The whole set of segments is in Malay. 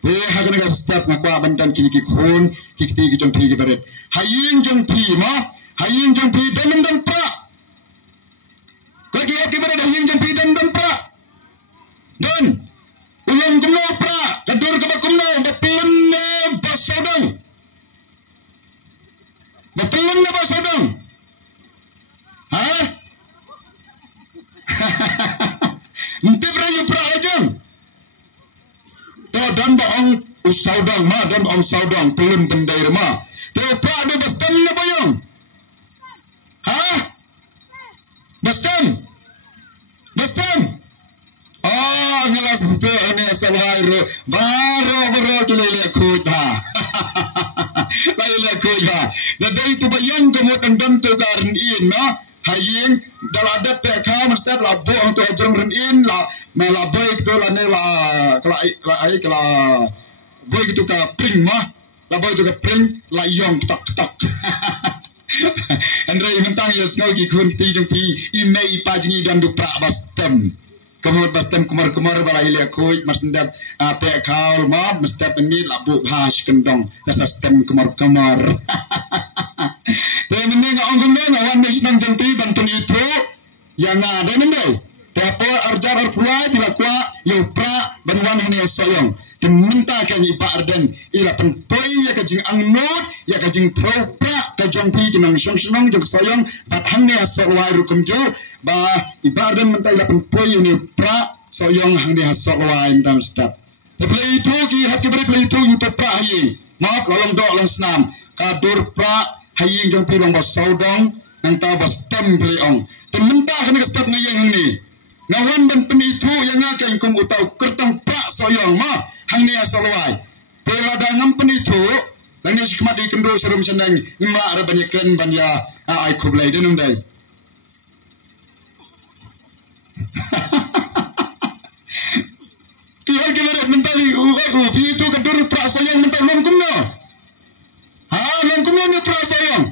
Te hagan ga step na kwa bantan kini ki khon ki ti ki jong phi ki baret. Hayin jong phi ma hayin jong phi dan pra. Ko ki baret hayin jong phi dan pra. Dan ulun kumno pra kadur ka kumno bapun basodang. Bapun na basodang. Ha? Nte pra yu pra ajang. To dan ba ong usaudang ma dan ong saudang pelun tendai ma. To pra do bastam na bayang. Ha? Bastam. Oh, ngelas tu ane asal baro tulele kuj ha. Laile kuj ha. Dadai tu bayang kamu tendam tu karin in na. Hayin dalada pekha mesti labo untuk ajung rin la melaboy itu la ne la kala boy itu ka pring mah laboy itu ka pring la yong tok Andre mentang ya snow ki kun ti jung pi imei pajingi dan du pra bastem kamur bastem kumar bala ile koi masndap pekha ma mesti penmi labo hash kendong dasastem kumar Tapi menengah orang guna wan nasional jangti bantuan itu yang ada nendai. Tapi arjar arpulai tidak kuat yopra banwan ini sayang. Diminta kan iba arden ila pentoy ya kajing angnot ya kajing tropra kajong pi kinang syong jong sayang bat hangni asal wai rukumjo ba iba arden minta ila pentoy ini pra sayang hangni asal wai minta step. Tapi itu ki hak beri itu pra hayin. Maaf lalong do lalong senam kadur pra hayin jong pi bang bos saudong nang ta bos tem pleong tementah ni step ngayang ni ngawan ban penitu yang akan kong utau kertang pra soyong ma hang ni asalwai tela dangam penitu lang ni sikmat di kendo serum senang imla ara banyak kren banya ai kublai denung dai tiha kemere mentali pi itu kedur pra soyong mental long kumno long kumno ni pra soyong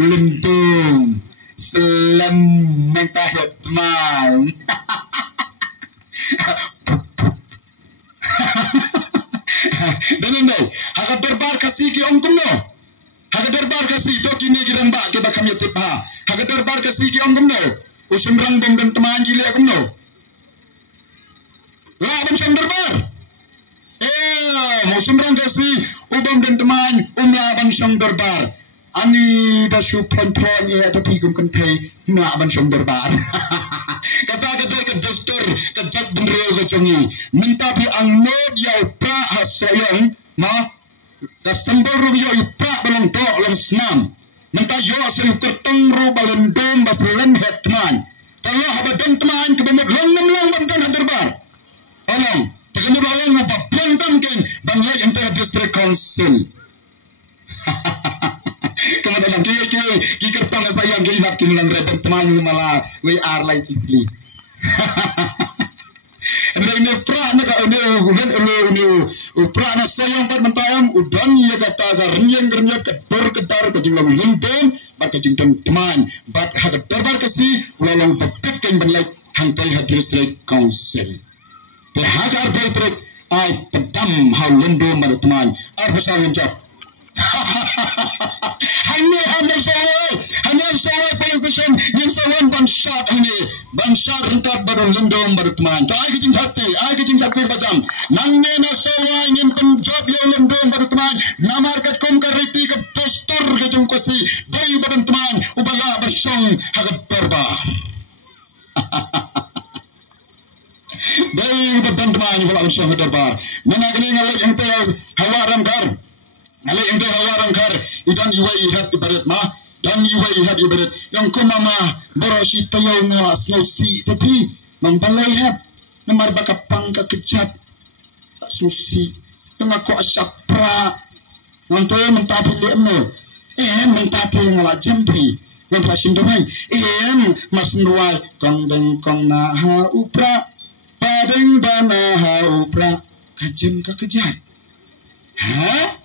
lentung selam mentah teman dan ini haga derbar kasih ki om kumno haga derbar kasih to kini girang ba ke bakam yatip ha haga derbar kasih ki om kumno usum rang bom dan teman jili kumno la ban sam derbar musim rang kasih ubam dan teman umla ban sam derbar ani basu pron ya tapi kum kentai na ban sam derbar kata ke dastur ke jak benro ke jongi minta pi ang mod ya pra hasayang ma ka sambal ru yo pra balong do long snam minta yo asu kertong ru balon dom baslen hetman kalau habadan teman ke bemot long bantan derbar olong tekemut olong apa bantan ken banglai entah district council kemudian ki kertong sayang ki nak kinulang reben teman malah we are like tikli ini pra na ka ini pra na sayang pat mentayam udan ya kata garnyang ke berkedar ke jinglang lunten bat ke jingtan teman bat haga terbar kasi ulang bakit kan banlai hangtai ha district council te haga arbitrik ai tedam hau lendo mar teman ar pasangan jap hanya soal police station yang sawan banshat ini banshat rengkat baru lendong baru teman to ai kecing hati bajam nangne na soal ingin penjob yang lendong baru teman namar kat kum kariti ke postur ke jungkosi doi baru teman ubala bersong hagat berba doi baru teman ubala bersong hagat berba menagani ngalai yang teh hawa ramkar Alai ente hawarang kar idan iwai hat ibarat ma dan iwai hat ibarat yang ko mama borosi tayo nga snosi tapi mambalai hat namar bakapang ka kejat snosi yang aku asyak pra nanti mentati lemno mentati ngala jempi yang pasim domai masnuai kong deng kong na ha upra padeng bana ha upra kajem ka kejat ha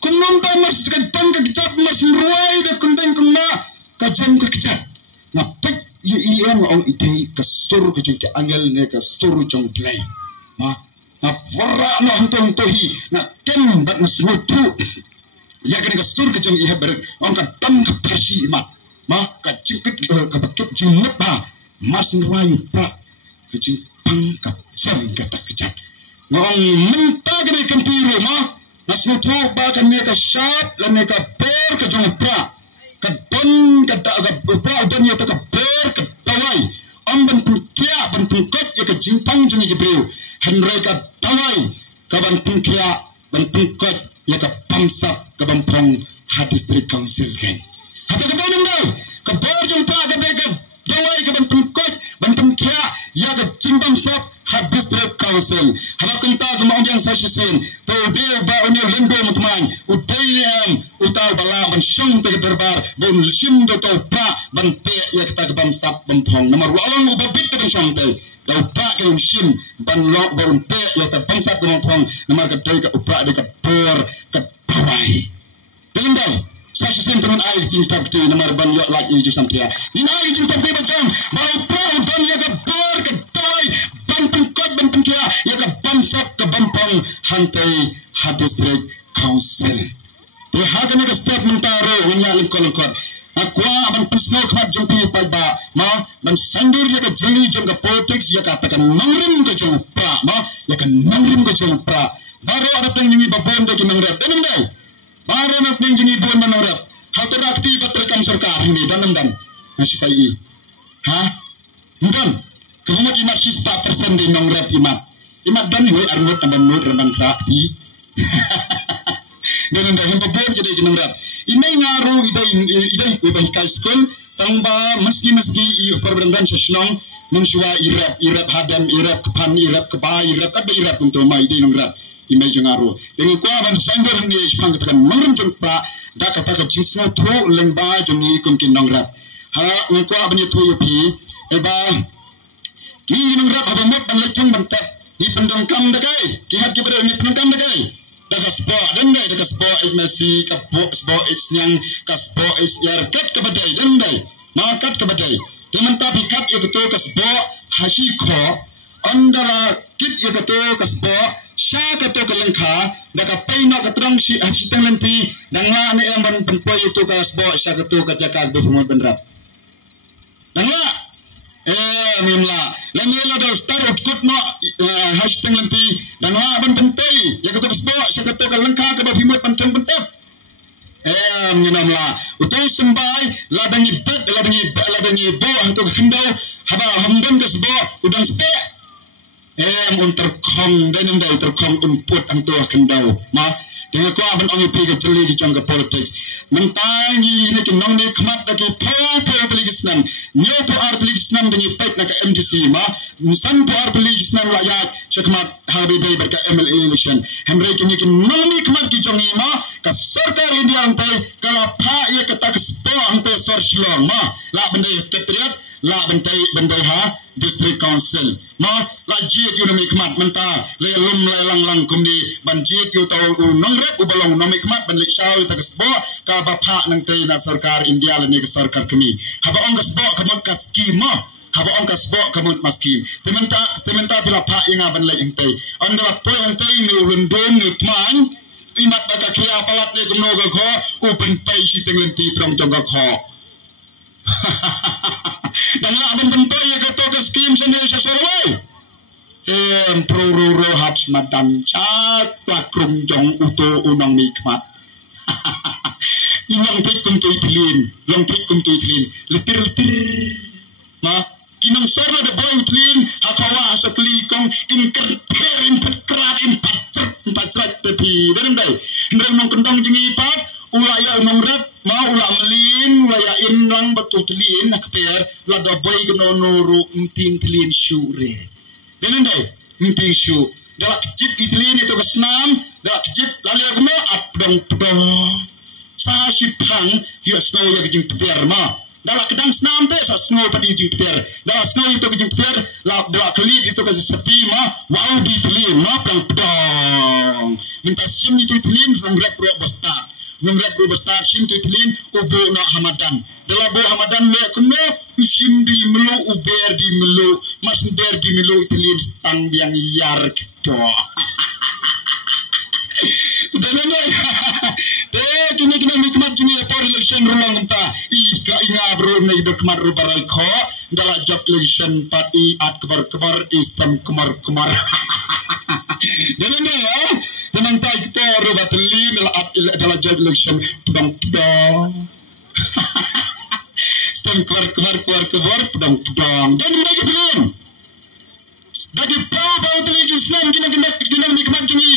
Kunung tamas kajam kejap mas ruai de kundeng kuna kajam kejap ngapet ye ong itei kasur kejung ke angel ne kasur jong play ma Wara no hantu-hantuhi na ken bat masnutu ya kene ka sur ke jong iha ber on ka tam ka parsi imat ma ka cingkit ka bakit jumut ba masin rayu pra ka cing pang ka sam ka tak kejat ngong menta kene kan tiru ma masnutu ba kan ne ka shat lan ne ka ber ka jong pra ka don ka da ka pra don ya ka ber ka tawai on ban pukia ban pukot ya ka jingpang jong ibreu Henry ka tawai ka ban pukia ban pukot ya ka pamsap ka bampong ha district council kay hata ka banong daw ka borjong pa ka be ka tawai ka ban pukot ban pukia ya ka jimbang sap ha district council haba kunta gumaong yang sa sisin to de ba onyo lembe mutman udayam utaw bala ban syong te berbar bon sim do to pa ban pe ya ka bamsap bampong nomor walong ubabit ka syong te daw pa ka sim ban lo bon pe ya ka bamsap bampong nomor ka toy ka upra de ka por ka tawai dengan daw sa sisin teman ay jing tab te nomor ban yo like ju samtia ina ay jing tab te ba jam ba upra don ya ka por ka tawai ban pengkia ya ka bamsap ka bampong hantai ha district council te ha kana ka statement taro unya lingkon akwa ban pisno khamat jumpi pa ba ma ban sandur ya ka jeli jong ka politics ya ka takan mangrim ka jong pra ma ya ka mangrim ka jong pra baro ada peng ni babon de kinangrat denam dai baro na peng ni bon manangrat hatur akti batrekam sarkar ini danam dan nasipai ha mudan kemudian imat sista persen di nongret imat dan we arnut tambah nur remang krakti dan anda hempa pun jadi nongret ini ngaru idai we bahikai school tangba meski perbedaan sesenong mensua irap hadam irap kepan irap keba irap kada irap untuk mai idai nongret imai jangaru dengan kuah ban sanggar ni sepang katakan mengrem jengpa dak kata jinsno tro lengba jongi kumkin nongret ha ngkuah ban tu yopi eba ki nungrap abamot ban lekung bantet ni pendongkam dagai ki hat ki ber ni pendongkam dagai daga spo dendai daga spo igmasi kapo spo isnyang kaspo isyar kat ke badai dendai makat ke badai teman tapi kat yo keto kaspo hashiko andala kit yo keto kaspo sha keto kelengka daga paino ketrong si hasitang lenti dangla ne emban penpoi itu kaspo sha keto kajakal befumot benrap dangla mimla lamela da star utkut no hashtag lanti dan la ban pentai ya ketuk sbo sa ketuk lengka ke ba himut panteng pentep minamla utul sembai ladangi bet ladangi bo untuk kendau haba hamdan ke sbo udang spe unter kong dan ndai terkong unput antu kendau ma dengan ko aban ongi pi ke jeli di jangka politics mentangi ni ke nong ni kmat da ke po telegisnan nyo po ar telegisnan dengan pek na ka MDC ma san po ar telegisnan rakyat syakmat habi bay berka MLA election henry ke ni ke nong ni kmat ki jongi ma ka sarkar India antai kala pha ye kata ke spo antai sor shlong ma la bendai sekretariat la bendai ha district council ma la jiet yu nami kmat menta le lum le lang lang kumdi ban jiet yu tau nongrep u balong nami kmat ban lek shaw ta kasbo ka ba pha nang te na sarkar India le ni sarkar kami haba ong kasbo kamot ka scheme ma haba ong kasbo kamot maskim tementa bila pha inga ban le ing te andala po ing te ni lundom ni tman imat ba ka kia palat ni kumno ga kho u pen pai si teng lenti trong jong ga kho dan la abang bentoy ya keto ke skim sendiri sesuai pro habs madan cak lakrum jong uto unang nikmat inang tik kum tu itlin long tik kum tu itlin letir ma kinang sorla de boy itlin hakawa asakli kong in petkrat in patrat tepi dan dai ndang nong kendang jingi pat ulaya nong rat ma ula melin ulaya in lang batu tlin nak per la da boy kno noru mting tlin shure dan dai mting shu da kjip itlin itu ke senam da kjip lalu agno apdong pedong sa shipang yu snow ya kjing per ma dalam kedang senam te sa snow padi jing per dalam snow itu kjing per la da klip itu ke sepi ma wow di tlin ma pedong pedong minta sim itu tlin from rap bostat ngomret bro bestar sim tu tilin ubo na hamadan dalam bo hamadan le kuno sim di melu uber di melu mas ber di melu tilin stang yang yar gitu. Dalana te kini nikmat kini por election rulang ta iska inga bro na idok maru barai kho dala job election party at kebar istam kemar dalana ya tenang ta kita ro batlin dala job election pedang istam kemar pedang dan bagi belum bagi pau teli Islam kini nikmat kini